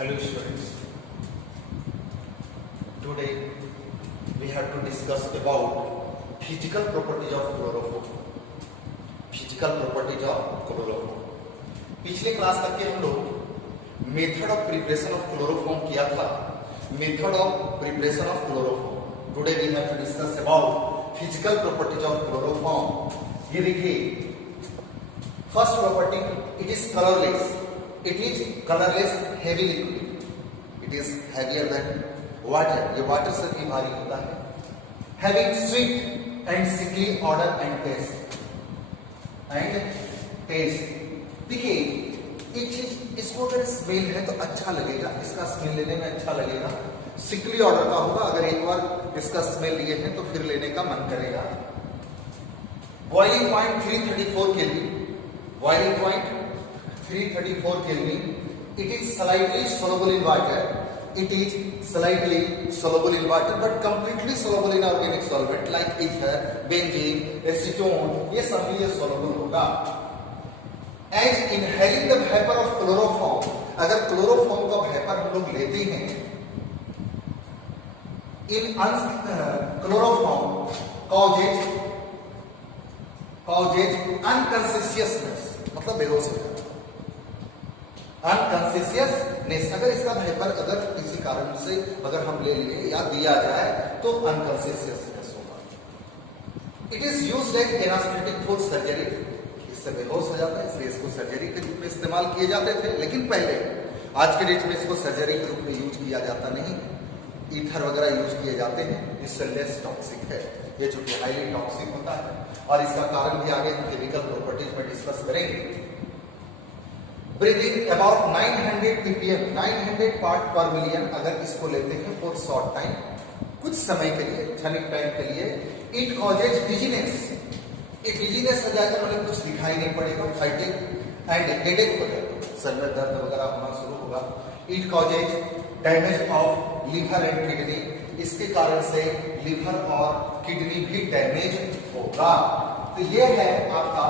Hello students, today we have to discuss about physical properties of chloroform. Physical properties of chloroform. पिछले class तक के हम लोग method of preparation of chloroform किया था. Method of preparation of chloroform. Today we have to discuss about physical properties of chloroform. ये देखिए, first property, it is colourless. It is colorless heavy liquid. It is heavier than water. ये water से भी भारी होता है. Having sweet and sickly odor and taste. देखिए, एक चीज, इसको अगर स्मेल है तो अच्छा लगेगा, इसका स्मेल लेने में अच्छा लगेगा. सिकली ऑर्डर का होगा, अगर एक बार इसका स्मेल लिए हैं तो फिर लेने का मन करेगा. Boiling point 334 kelvin. Boiling point 334 Kelvin. It is slightly soluble in water. It is slightly soluble in water, but completely soluble in organic solvent like ether, benzene, acetone. ये सब ये soluble होगा. As inhaling the vapor of chloroform, अगर chloroform का vapour हम लोग लेते हैं, in chloroform causes unconsciousness, मतलब बेहोश हो जाता है. अनकॉन्शियसनेस, अगर इसका वेपर अगर किसी कारण से अगर हम ले लिए या दिया जाए तो अनकॉन्शियसनेस होगा. It is used as anaesthetic for surgery. इससे बेहोश हो जाता है, इसलिए इसको सर्जरी के रूप में इस्तेमाल किए जाते थे. लेकिन पहले, आज के डेट में इसको सर्जरी के रूप में यूज किया जाता नहीं. ईथर वगैरह यूज किए जाते हैं. इससे लेस टॉक्सिक है ये, चूंकि हाईली टॉक्सिक होता है. और इसका कारण भी आगे केमिकल प्रॉपर्टीज में डिस्कस करेंगे. ब्रीदिंग अबाउट 900 ppm, 900 पार्ट पर मिलियन अगर इसको लेते हैं फॉर शॉर्ट टाइम, कुछ समय के लिए, क्षणिक टाइम के लिए. It causes dizziness. ये डिजीनेस हो जाएगा, मतलब कुछ दिखाई नहीं पड़ेगा. फाइटिंग एंड हेडेक हो जाएगा, सर में दर्द वगैरह होना शुरू होगा. It causes damage of liver and kidney. इसके कारण से लिवर और किडनी भी डैमेज होगा. तो ये है आपका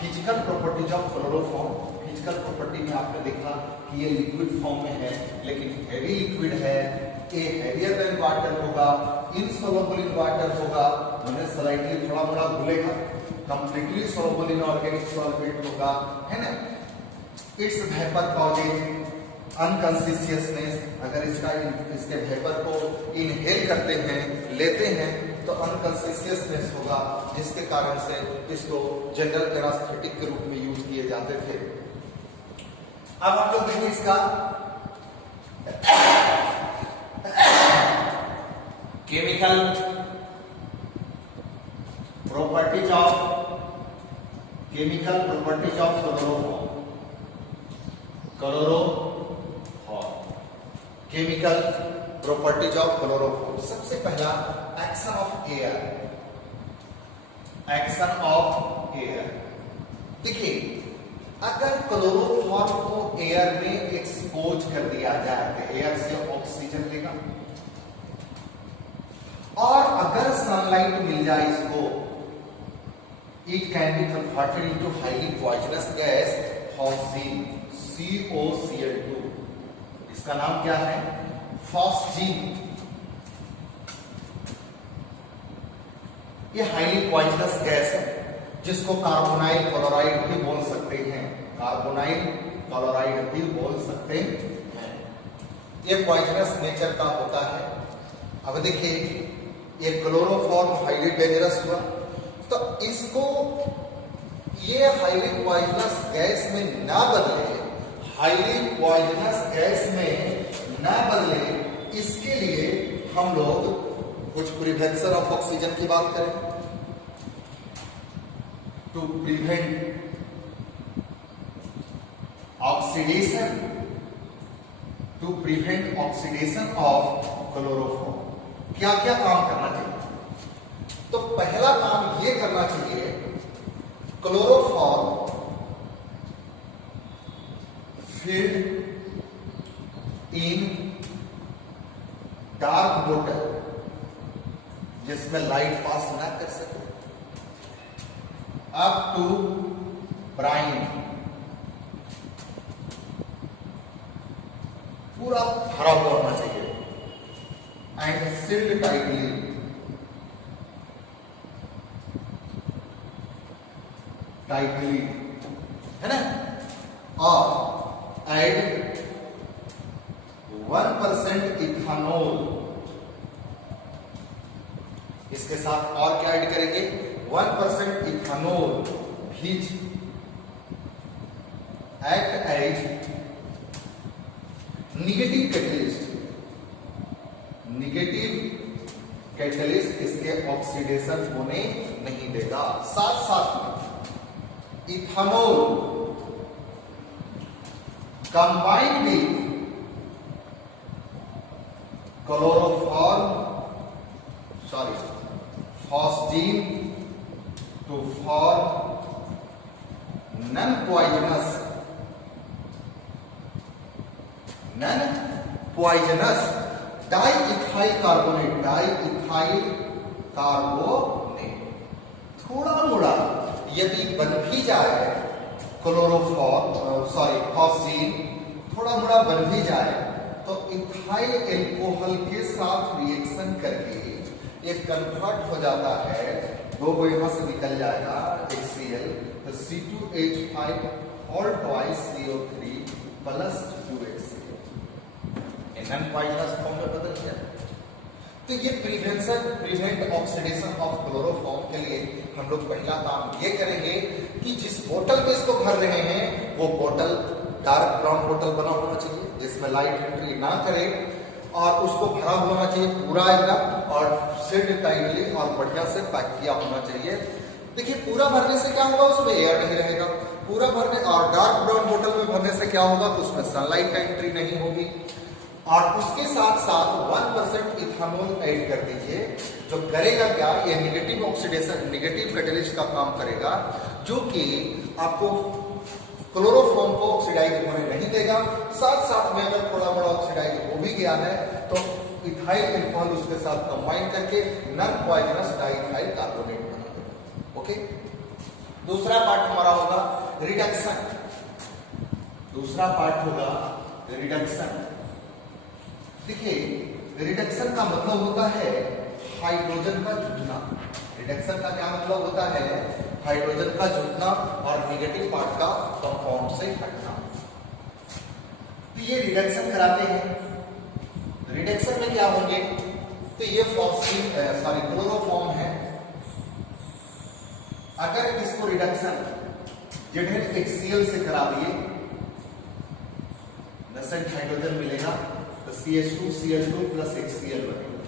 physical properties of chloroform. Physical property में आपने देखा कि ये लिक्विड फॉर्म में है, लेकिन हेवी लिक्विड है. ये हेवियर देन वाटर होगा, इनसोल्युबल इन वाटर होगा, मतलब स्लाइटली थोड़ा मोड़ा घुलेगा. Completely soluble in organic solvent होगा, है ना. It's vapour causes unconsciousness. अगर इसके वेपर को इनहेल करते हैं, लेते हैं, तो अनकॉन्शियसनेस होगा, जिसके कारण से इसको जनरल एनास्थेटिक के रूप में यूज किए जाते थे. अब हम लोग देखें इसका chemical properties of chloroform. Chemical properties of chloroform. सबसे पहला, action of air. Action of air. देखिए, अगर क्लोरोफॉर्म को एयर में एक्सपोज कर दिया जाए तो एयर से ऑक्सीजन लेगा, और अगर सनलाइट मिल जाए इसको, it can be converted into highly poisonous gas phosgene, COCl2. इसका नाम क्या है? फॉस्जीन. ये हाईली पॉइजनस गैस है, जिसको कार्बोनाइल क्लोराइड भी बोल सकते हैं. कार्बोनाइल क्लोराइड भी बोल सकते हैं. ये पॉइजनस नेचर का होता है. अब देखिए, ये क्लोरोफॉर्म हाईली डेंजरस हुआ, तो इसको ये हाईली पॉइजनस गैस में ना बदले, हाईली पॉइजनस गैस में ना बदले, इसके लिए हम लोग कुछ प्रिवेंशन ऑफ ऑक्सीजन की बात करें. To prevent oxidation, to prevent oxidation of chloroform. क्या क्या काम करना चाहिए? तो पहला काम ये करना चाहिए, क्लोरोफॉर्म filled in डार्क बोतल, जिसमें लाइट पास ना कर सके, अप टू ब्राइन पूरा भरा हुआ होना चाहिए एंड सील्ड टाइटली, टाइटली, है ना। और एड 1% इथानोल, इसके साथ और क्या ऐड करेंगे, 1% ethanol which act as negative catalyst, negative catalyst इसके ऑक्सीडेशन होने नहीं देगा। साथ साथ में ethanol combined with phosgene to form non-poisonous diethyl carbonate. थोड़ा मोड़ा यदि बन भी जाए फॉस्जीन, थोड़ा मोड़ा बन भी जाए तो इथाइल एल्कोहल के साथ रिएक्शन करके ये कन्वर्ट हो जाता है, दो को यहां से निकल जाएगा HCl, तो C2H5 whole twice CO3 plus 2HCl, non poisonous form में बदल गया। तो ये प्रिवेंट ऑक्सीडेशन ऑफ क्लोरोफॉर्म के लिए हम लोग पहला काम ये करेंगे कि जिस बोतल में इसको भर रहे हैं वो बोतल डार्क ब्राउन बोतल बना होना चाहिए जिसमें लाइट एंट्री ना करे, और उसको भरा होना चाहिए पूरा एकदम, और सील्ड टाइटली और बढ़िया से पैक किया होना चाहिए। देखिए पूरा भरने से क्या होगा, उसमें एयर नहीं रहेगा। पूरा भरने और डार्क ब्राउन बोतल में भरने से क्या होगा, तो उसमें सनलाइट का एंट्री नहीं होगी। और उसके साथ साथ 1% इथानोल ऐड कर दीजिए, जो करेगा क्या, ये निगेटिव ऑक्सीडेशन, निगेटिव कैटलिस्ट का काम करेगा, जो कि आपको क्लोरोफॉर्म को ऑक्सीडाइज होने नहीं देगा। साथ साथ में अगर थोड़ा बड़ा ऑक्सीडाइज हो भी गया है तो इथाइल एल्कोहल उसके साथ कंबाइन करके नॉन पॉइजनस डाइइथाइल कार्बोनेट बना देगा। ओके, दूसरा पार्ट हमारा होगा रिडक्शन। दूसरा पार्ट होगा रिडक्शन। देखिए रिडक्शन का मतलब होता है हाइड्रोजन का जुटना। रिडक्शन का क्या मतलब होता है, हाइड्रोजन का जुटना और नेगेटिव पार्ट का कंपाउंड से हटना। तो ये रिडक्शन कराते हैं। रिडक्शन में क्या होंगे, तो ये क्लोरोफॉर्म है। अगर इसको रिडक्शन ZnHCl से करा दिए, नसेंट हाइड्रोजन मिलेगा तो CH2Cl2 प्लस HCl बनेगा।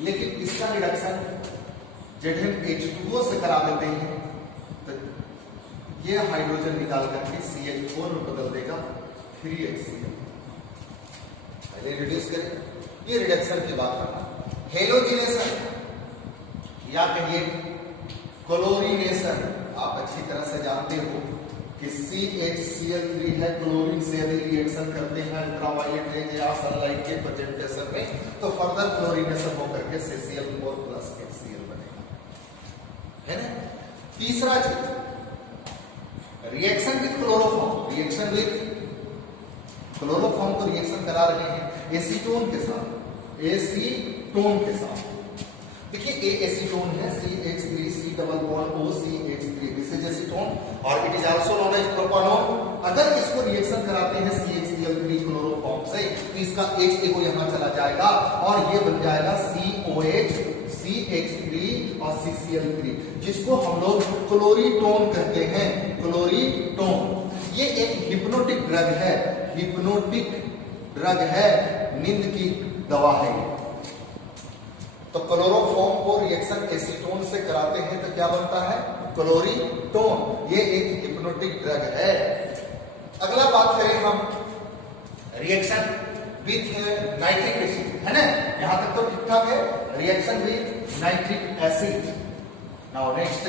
लेकिन इसका रिडक्शन ZnH2O से करा देते हैं तो ये हाइड्रोजन निकाल करके CH4 में बदल देगा 3HCl। पहले रिड्यूस करें, ये रिडक्शन की बात करना। हेलोजिनेशन या कहिए क्लोरीनेशन, आप अच्छी तरह से जानते हो कि CHCl3 है, क्लोरीन से यदि रिएक्शन करते हैं अल्ट्रावायलेट रेज या सनलाइट के प्रेजेंटेशन में तो फर्दर क्लोरीनेशन होकर के CCl4 प्लस HCl बनेगा, है ना। तीसरा चीज reaction with chloroform. Reaction with chloroform को रिएक्शन करा रहे हैं एसीटोन के साथ, एसीटोन के साथ। देखिए ए एसीटोन है CH3 C double bond O CH3, this is acetone और it is also known as propanone. अगर इसको रिएक्शन कराते हैं CHCl3 क्लोरोफॉर्म से तो इसका H एगो यहां चला जाएगा और ये बन जाएगा COH, CH3 और CCl3, जिसको हम लोग क्लोरीटोन कहते हैं। क्लोरीटोन ये एक हिप्नोटिक ड्रग है, हिप्नोटिक ड्रग है, नींद की दवा है। तो क्लोरोफॉर्म को रिएक्शन एसीटोन से कराते हैं तो क्या बनता है, क्लोरीटोन। ये एक हिप्नोटिक ड्रग है। अगला बात करें हम रिएक्शन विथ नाइट्रिक एसिड, है ना, यहां तक तो ठीक ठाक है। Reaction with nitric acid. Now next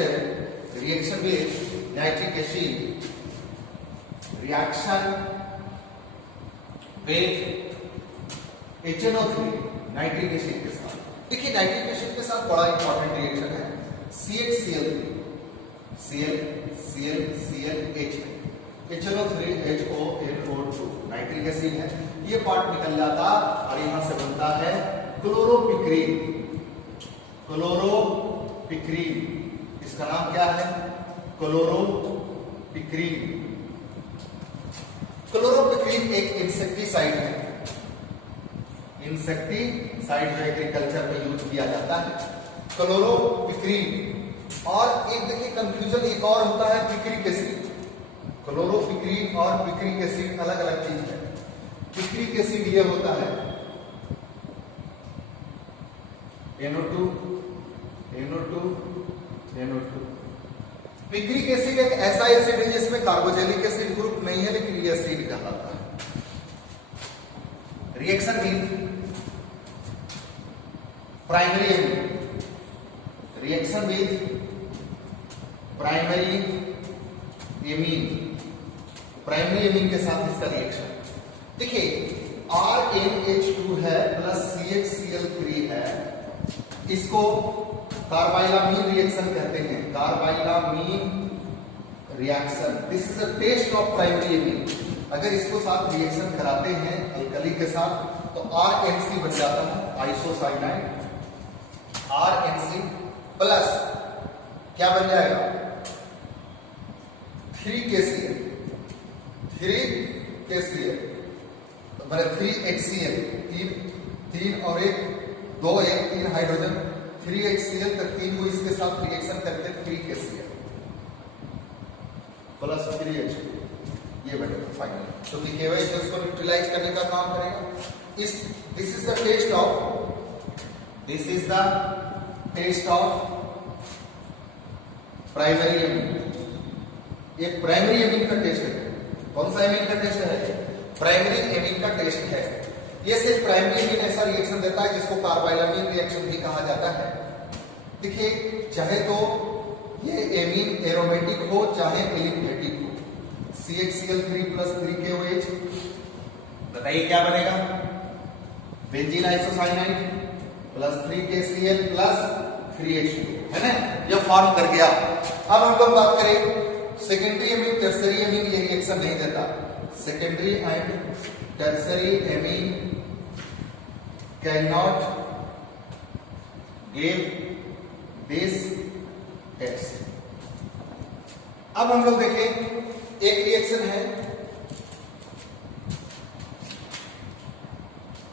reaction with nitric acid, reaction with HNO3 nitric acid के साथ। देखिए नाइट्रिक एसिड के साथ बड़ा इंपॉर्टेंट रिएक्शन है CHCl3, ClClClH, HNO3HONO2 nitric acid है, ये पार्ट निकल जाता और यहां से बनता है क्लोरोपिक्रीन। क्लोरोपिक्रीन, इसका नाम क्या है? क्लोरोपिक्रीन। क्लोरोपिक्रीन एक इंसेक्टिसाइड है, इंसेक्टिसाइड जो एग्रीकल्चर में यूज किया जाता है, क्लोरोपिक्रीन। और एक देखिए कंफ्यूजन एक और होता है पिक्रिक एसिड। क्लोरोपिक्रीन और पिक्रिक एसिड अलग अलग चीज है। पिक्रिक एसिड ये होता है NO2 NO2 NO2। Picric acid एक ऐसा एसिड है जिसमें कार्बोजेनिक एसिड ग्रुप नहीं है, लेकिन ये एसिड कहलाता है। Reaction with primary amine, reaction with primary amine, primary amine के साथ इसका रिएक्शन देखिए, RNH2 है प्लस CHCl3 है, इसको कार्बाइलामीन रिएक्शन कहते हैं, carbylamine reaction. This is a test of primary amine. अगर इसको साथ रिएक्शन कराते हैं अल्कली के साथ तो RNC बन जाता है आइसोसाइनाइड, RNC प्लस क्या बन जाएगा 3KCl, 3KCl मतलब 3HCl, तीन और एक, दो एक, 3 हाइड्रोजन, 3HCl तक 3 को इसके साथ रिएक्शन करते 3KCl प्लस 3H2, ये बनेगा फाइनल। तो केवल इसको न्यूट्रलाइज करने का काम करेगा। This is the test of, this is the test of primary amine. ये प्राइमरी एमीन का टेस्ट है। कौन सा एमीन का टेस्ट है? प्राइमरी एमीन का टेस्ट है। ये सिर्फ प्राइमरी एमीन ऐसा रिएक्शन देता है जिसको कार्बाइलामीन रिएक्शन भी कहा जाता है। देखिए, चाहे तो ये एमीन एरोमेटिक हो चाहे एलिफेटिक हो, CHCl3 प्लस 3KOH, बताइए क्या बनेगा? Benzene isocyanide plus 3KCl plus 3H2, है ना? ये फॉर्म कर गया। अब हम लोग बात करें सेकेंडरी एमीन, टर्सरी एमीन, ये रिएक्शन नहीं देता। Secondary and tertiary amine can not give this test. अब हम लोग देखें, एक रिएक्शन है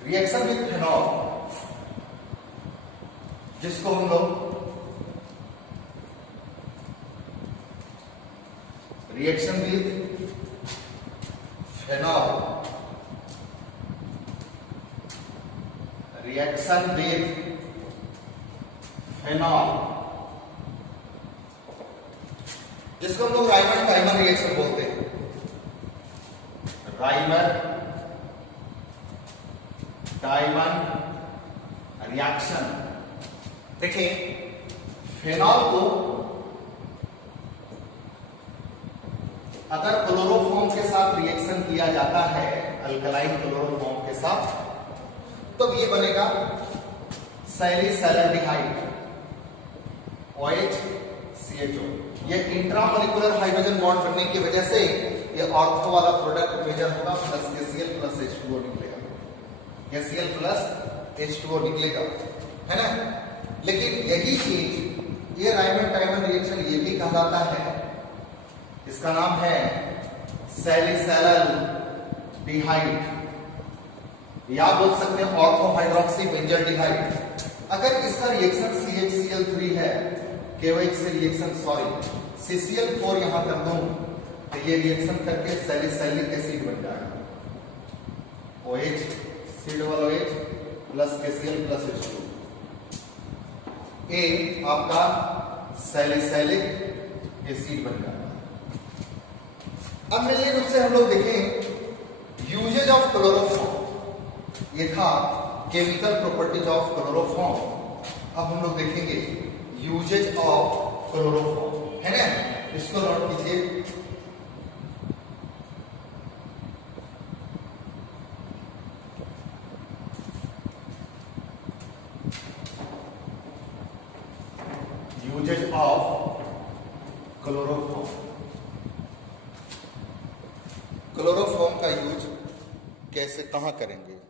रिएक्शन विद फेनॉल, जिसको हम लोग reaction with phenol, reaction with phenol, जिसको हम लोग राइमर टाइमर रिएक्शन बोलते हैं। Rymer timer reaction. देखिए, फेनॉल को अगर क्लोरोफॉर्म के साथ रिएक्शन किया जाता है, अल्कलाइन क्लोरोफॉर्म के साथ, तो ये बनेगा सैलिसैलडिहाइड OH-CHO। ये इंट्रामोलिकुलर हाइड्रोजन बॉन्ड बनने की वजह से ये ऑर्थो वाला प्रोडक्ट मेजर होगा, प्लस KCl प्लस H2O निकलेगा, KCl प्लस H2O निकलेगा, है ना? लेकिन यही चीज ये राइमर टाइमर रिएक्शन ये भी कहलाता है, इसका नाम है सैलिसैलडिहाइड, या बोल सकते हैं ऑर्थो हाइड्रोक्सी बेंजल्डिहाइड। अगर इसका रिएक्शन CHCl3 है, KOH से रिएक्शन CCl4 यहां कर दूं तो ये रिएक्शन करके सैलिसैलिक एसिड बन जाएगा, OH C-OH plus KCl plus H2, ये आपका सैलिसैलिक एसिड बन जाएगा। अब मेन रूप से हम लोग देखें यूजेज ऑफ क्लोरोफॉर्म, ये था केमिकल प्रॉपर्टीज ऑफ क्लोरोफॉर्म। अब हम लोग देखेंगे यूजेज ऑफ क्लोरोफॉर्म, है ना? इसको नोट कीजिए। यूजेज ऑफ क्लोरोफॉर्म, क्लोरोफॉर्म का यूज कैसे कहाँ करेंगे?